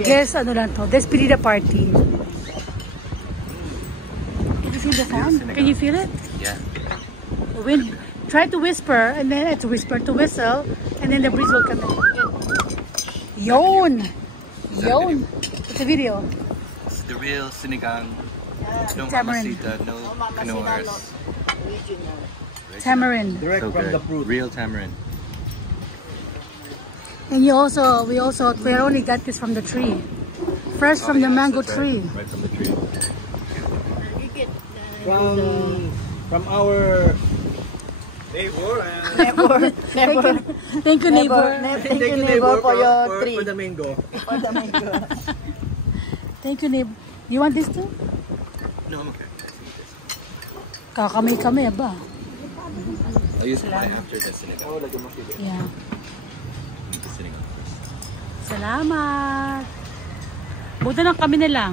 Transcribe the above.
Guess ano lang to, despedida party. Can you feel the fan? Can you feel it? Yeah. The wind. Try to whisper, and then to whistle, and then the breeze will come in. Yon! Yon! It's a video. It's the real sinigang. No Tamarind. mamacita, no quinoas. Tamarind. Direct So from good. the fruit. Real tamarind. And we also, Tweroni got this from the tree. Fresh from the mango tree. Right from the tree. From our neighbor. Thank you, neighbor. Thank you, neighbor, for your tree. For the mango. Thank you, neighbor. You want this too? No, I'm okay. Kakamay-kamay, ba? I'll use mine after the sinigang. Oh, like Yeah. the sinigang first. Salamat. Buta ng kami na lang.